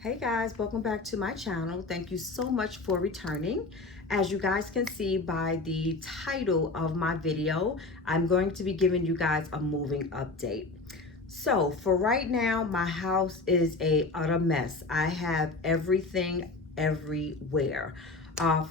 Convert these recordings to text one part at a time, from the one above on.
Hey guys, welcome back to my channel. Thank you so much for returning. As you guys can see by the title of my video, I'm going to be giving you guys a moving update. So for right now, my house is a utter mess. I have everything everywhere.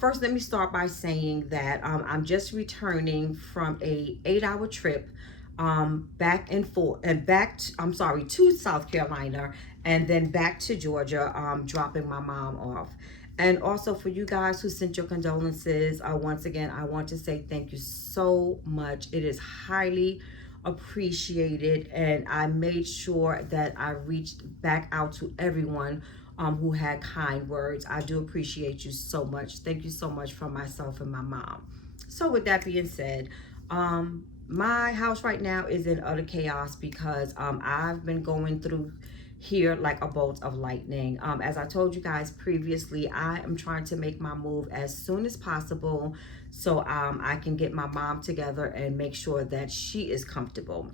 First, let me start by saying that I'm just returning from a 8-hour trip back and forth and I'm sorry, to South Carolina and then back to Georgia, dropping my mom off. And also for you guys who sent your condolences, once again, I want to say thank you so much. It is highly appreciated, and I made sure that I reached back out to everyone who had kind words. I do appreciate you so much. Thank you so much from myself and my mom. So with that being said, my house right now is in utter chaos because I've been going through here like a bolt of lightning. As I told you guys previously, I am trying to make my move as soon as possible so I can get my mom together and make sure that she is comfortable.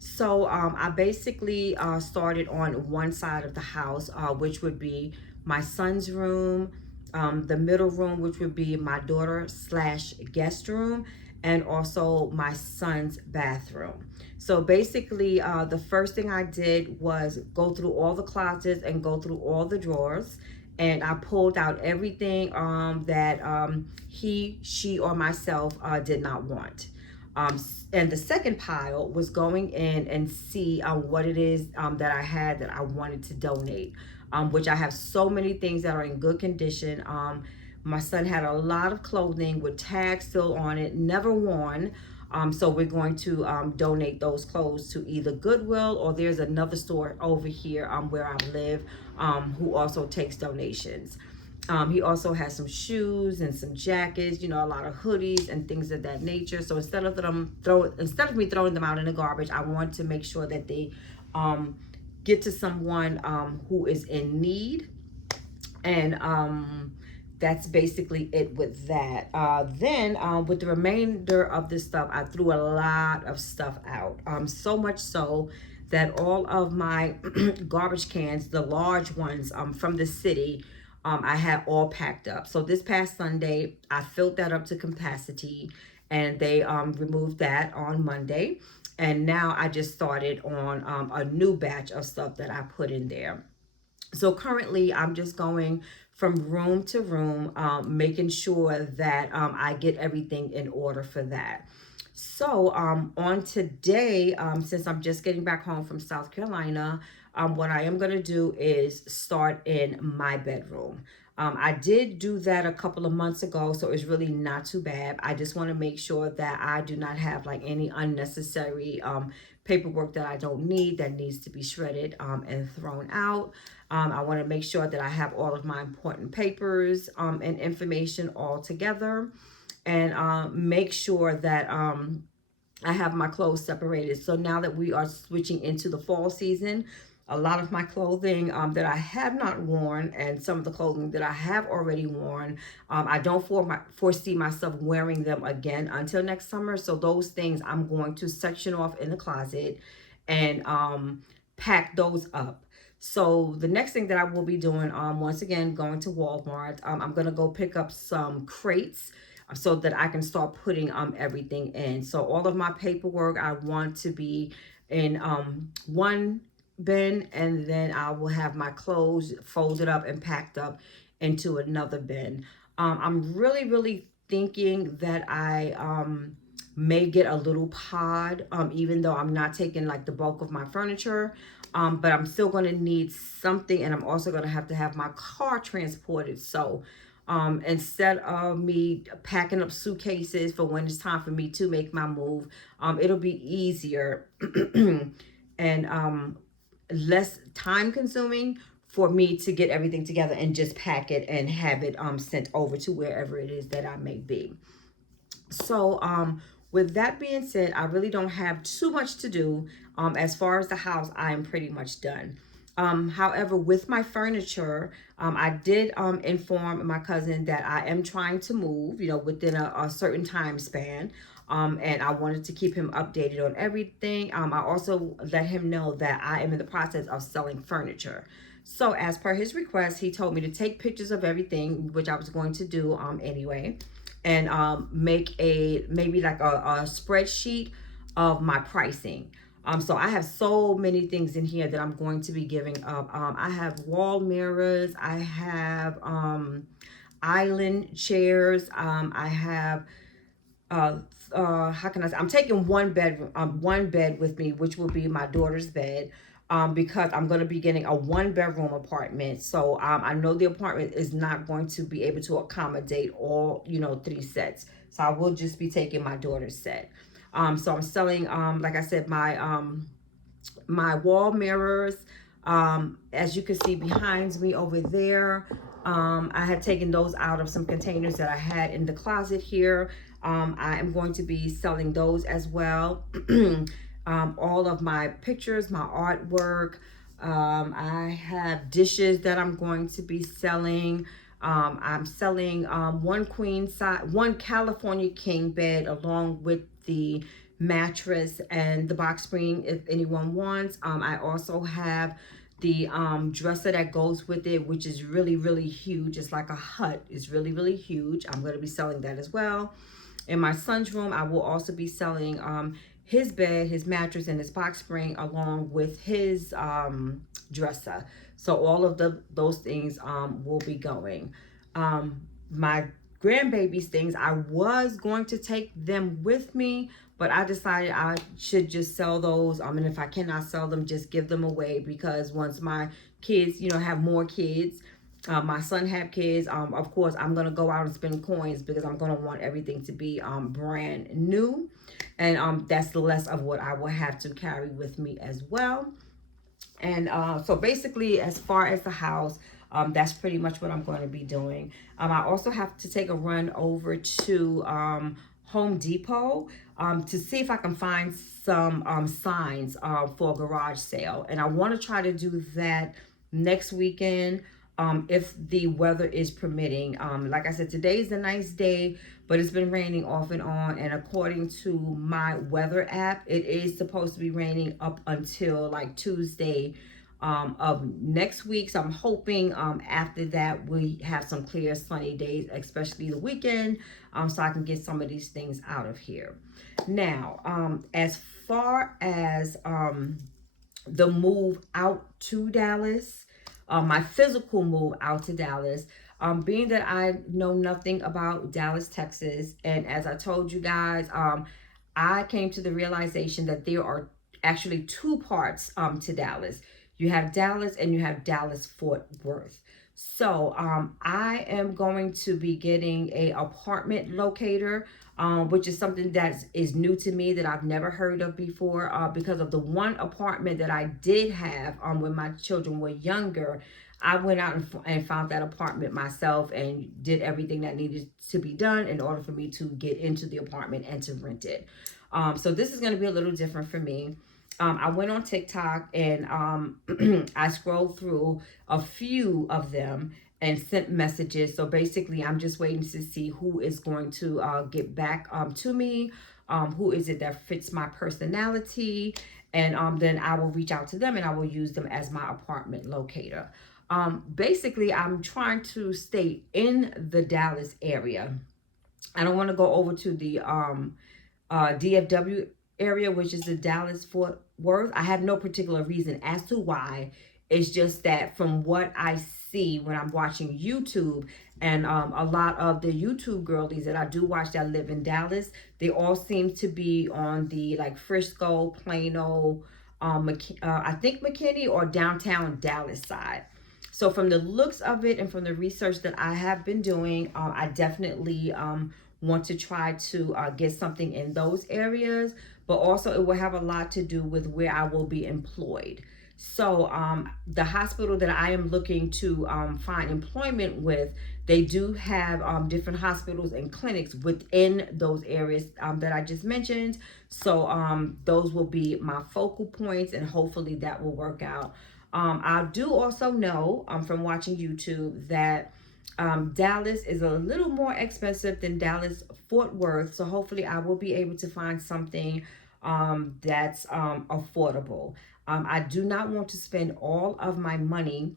So I basically started on one side of the house, which would be my son's room, the middle room, which would be my daughter slash guest room, and also my son's bathroom. So basically, the first thing I did was go through all the closets and go through all the drawers. And I pulled out everything that he, she, or myself did not want. And the second pile was going in and see what it is that I had that I wanted to donate, which I have so many things that are in good condition. My son had a lot of clothing with tags still on it, never worn. So we're going to donate those clothes to either Goodwill, or there's another store over here where I live who also takes donations. He also has some shoes and some jackets, you know, a lot of hoodies and things of that nature. So instead of me throwing them out in the garbage, I want to make sure that they get to someone who is in need. And that's basically it with that. Then with the remainder of this stuff, I threw a lot of stuff out. So much so that all of my garbage cans, the large ones from the city, I had all packed up. So this past Sunday, I filled that up to capacity, and they removed that on Monday. And now I just started on a new batch of stuff that I put in there. So currently, I'm just going from room to room, making sure that I get everything in order for that. So on today, since I'm just getting back home from South Carolina, what I am going to do is start in my bedroom. I did do that a couple of months ago, so it's really not too bad. I just want to make sure that I do not have like any unnecessary paperwork that I don't need that needs to be shredded and thrown out. I want to make sure that I have all of my important papers and information all together, and make sure that I have my clothes separated. So now that we are switching into the fall season, a lot of my clothing that I have not worn, and some of the clothing that I have already worn, I don't foresee myself wearing them again until next summer. So those things I'm going to section off in the closet and pack those up. So the next thing that I will be doing, once again, going to Walmart. I'm going to go pick up some crates so that I can start putting everything in. So all of my paperwork, I want to be in one bin, and then I will have my clothes folded up and packed up into another bin. I'm really thinking that I may get a little pod, even though I'm not taking like the bulk of my furniture. But I'm still going to need something, and I'm also going to have my car transported. So instead of me packing up suitcases for when it's time for me to make my move, it'll be easier and less time consuming for me to get everything together and just pack it and have it sent over to wherever it is that I may be. So with that being said, I really don't have too much to do. As far as the house, I am pretty much done. However, with my furniture, I did inform my cousin that I am trying to move, you know, within a certain time span. And I wanted to keep him updated on everything. I also let him know that I am in the process of selling furniture. So as per his request, he told me to take pictures of everything, which I was going to do anyway, and make maybe like a spreadsheet of my pricing. So I have so many things in here that I'm going to be giving up. I have wall mirrors. I have island chairs. I have how can I say? I'm taking one bed with me, which will be my daughter's bed. Because I'm going to be getting a 1-bedroom apartment. So I know the apartment is not going to be able to accommodate all, 3 sets. So I will just be taking my daughter's set. So I'm selling, like I said, my wall mirrors. As you can see behind me over there, I had taken those out of some containers that I had in the closet here. I am going to be selling those as well. All of my pictures, my artwork. I have dishes that I'm going to be selling. I'm selling one California king bed along with the mattress and the box spring if anyone wants. I also have the dresser that goes with it, which is really, really huge. It's like a hut. It's really, really huge. I'm going to be selling that as well. In my son's room, I will also be selling his bed, his mattress, and his box spring along with his dresser. So all of those things will be going. My grandbaby's things, I was going to take them with me, but I decided I should just sell those. And if I cannot sell them, just give them away, because once my kids, have more kids, my son have kids, of course I'm gonna go out and spend coins, because I'm gonna want everything to be brand new, and that's the less of what I will have to carry with me as well. And so basically, as far as the house, that's pretty much what I'm going to be doing. I also have to take a run over to Home Depot to see if I can find some signs for a garage sale. And I want to try to do that next weekend, if the weather is permitting. Like I said, today is a nice day, but it's been raining off and on. And according to my weather app, it is supposed to be raining up until like Tuesday of next week. So I'm hoping after that we have some clear sunny days, especially the weekend, so I can get some of these things out of here. Now, as far as the move out to Dallas, my physical move out to Dallas, being that I know nothing about Dallas, Texas, and as I told you guys, I came to the realization that there are actually 2 parts to Dallas. You have Dallas and you have Dallas Fort Worth. So I am going to be getting a apartment locator, which is something that is new to me, that I've never heard of before, because of the one apartment that I did have when my children were younger. I went out and found that apartment myself and did everything that needed to be done in order for me to get into the apartment and to rent it. So this is going to be a little different for me. I went on TikTok and I scrolled through a few of them and sent messages. So basically, I'm just waiting to see who is going to get back to me. Who is it that fits my personality? And then I will reach out to them and I will use them as my apartment locator. Basically, I'm trying to stay in the Dallas area. I don't want to go over to the DFW area, which is the Dallas Fort Worth. I have no particular reason as to why. It's just that from what I see when I'm watching YouTube, and a lot of the YouTube girlies that I do watch that live in Dallas, they all seem to be on the like Frisco, Plano, I think McKinney or downtown Dallas side. So from the looks of it and from the research that I have been doing, I definitely want to try to get something in those areas, but also it will have a lot to do with where I will be employed. So the hospital that I am looking to find employment with, they do have different hospitals and clinics within those areas that I just mentioned. So those will be my focal points, and hopefully that will work out. I do also know from watching YouTube that Dallas is a little more expensive than Dallas Fort Worth, so hopefully I will be able to find something that's affordable. I do not want to spend all of my money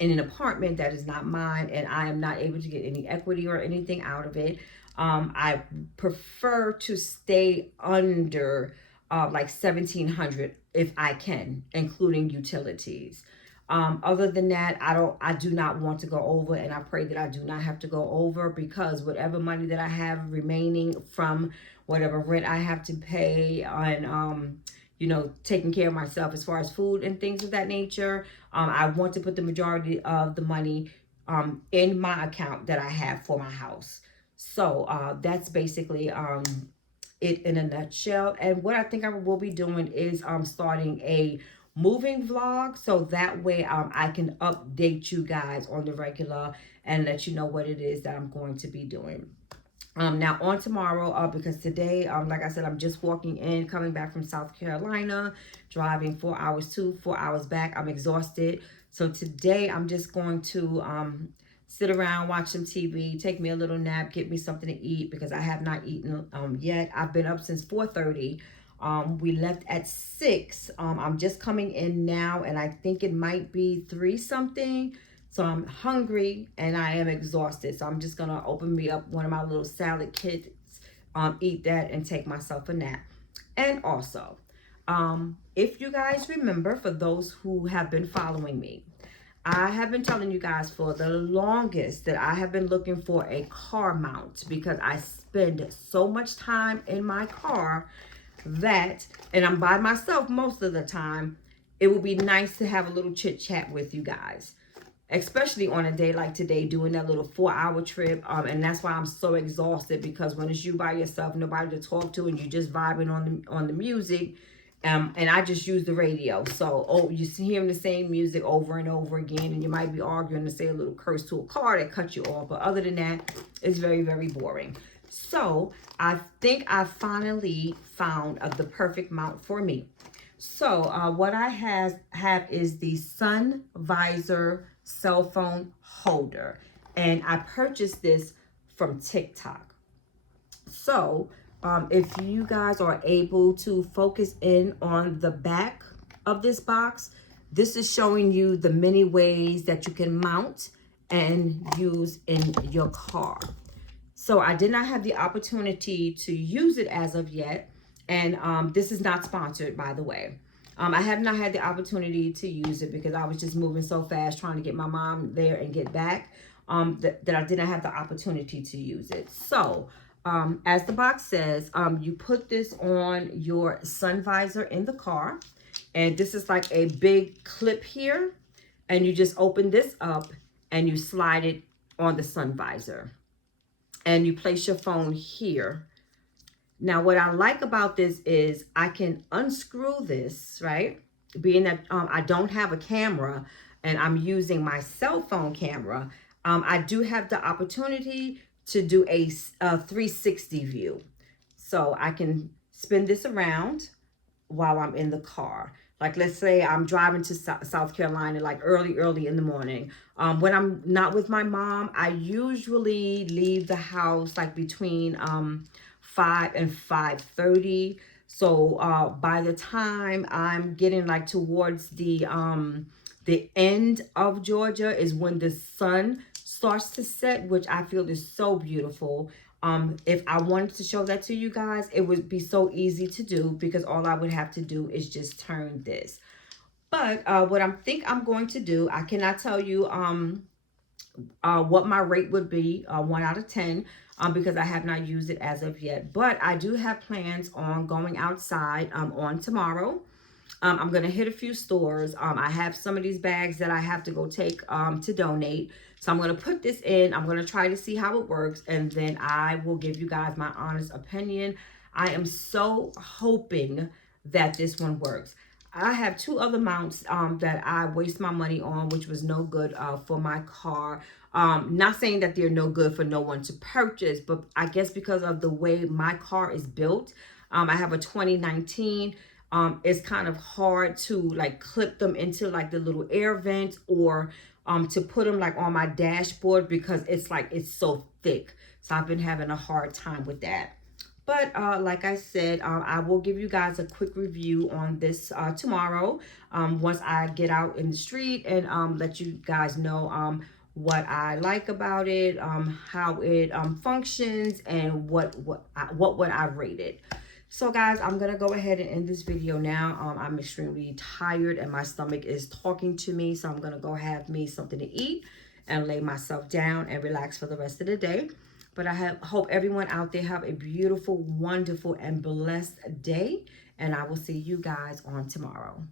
in an apartment that is not mine and I am not able to get any equity or anything out of it. I prefer to stay under like 1700 if I can, including utilities. Other than that, I do not want to go over, and I pray that I do not have to go over, because whatever money that I have remaining from whatever rent I have to pay on, taking care of myself as far as food and things of that nature, I want to put the majority of the money in my account that I have for my house. So that's basically it in a nutshell. And what I think I will be doing is starting a moving vlog, so that way I can update you guys on the regular and let you know what it is that I'm going to be doing. Now on tomorrow, because today, like I said, I'm just walking in, coming back from South Carolina, driving 4 hours to 4 hours back. I'm exhausted. So today I'm just going to sit around, watch some TV, take me a little nap, get me something to eat, because I have not eaten yet. I've been up since 4:30. We left at 6. I'm just coming in now, and I think it might be 3 something. So I'm hungry and I am exhausted. So I'm just going to open me up one of my little salad kits, eat that, and take myself a nap. And also, if you guys remember, for those who have been following me, I have been telling you guys for the longest that I have been looking for a car mount, because I spend so much time in my car that, and I'm by myself most of the time, it would be nice to have a little chit chat with you guys, especially on a day like today, doing that little 4-hour trip. And that's why I'm so exhausted, because when it's you by yourself, nobody to talk to, and you just vibing on the music, and I just use the radio. So, you see hearing the same music over and over again, and you might be arguing to say a little curse to a car that cut you off. But other than that, it's very, very boring. So I think I finally found the perfect mount for me. So what I have is the Sun Visor cell phone holder, and I purchased this from TikTok. So if you guys are able to focus in on the back of this box, this is showing you the many ways that you can mount and use in your car. So I did not have the opportunity to use it as of yet. And this is not sponsored, by the way. I have not had the opportunity to use it because I was just moving so fast trying to get my mom there and get back, that I didn't have the opportunity to use it. So as the box says, you put this on your sun visor in the car. And this is like a big clip here. And you just open this up and you slide it on the sun visor. And you place your phone here. Now, what I like about this is I can unscrew this, right? Being that I don't have a camera and I'm using my cell phone camera, I do have the opportunity to do a 360 view. So I can spin this around while I'm in the car. Like, let's say I'm driving to South Carolina, like early in the morning. When I'm not with my mom, I usually leave the house like between 5 and 5:30. So by the time I'm getting like towards the end of Georgia is when the sun starts to set, which I feel is so beautiful. If I wanted to show that to you guys, it would be so easy to do, because all I would have to do is just turn this. But what I think I'm going to do, I cannot tell you what my rate would be, 1 out of 10, because I have not used it as of yet. But I do have plans on going outside on tomorrow. I'm going to hit a few stores. I have some of these bags that I have to go take to donate. So I'm going to put this in. I'm going to try to see how it works. And then I will give you guys my honest opinion. I am so hoping that this one works. I have 2 other mounts that I waste my money on, which was no good for my car. Not saying that they're no good for no one to purchase, but I guess because of the way my car is built, I have a 2019 it's kind of hard to like clip them into like the little air vents, or to put them like on my dashboard, because it's so thick. So I've been having a hard time with that. But like I said, I will give you guys a quick review on this tomorrow, once I get out in the street, and let you guys know what I like about it, how it functions, and what would I rate it. So guys, I'm gonna go ahead and end this video now. I'm extremely tired and my stomach is talking to me, so I'm gonna go have me something to eat and lay myself down and relax for the rest of the day. But I hope everyone out there have a beautiful, wonderful, and blessed day. And I will see you guys on tomorrow.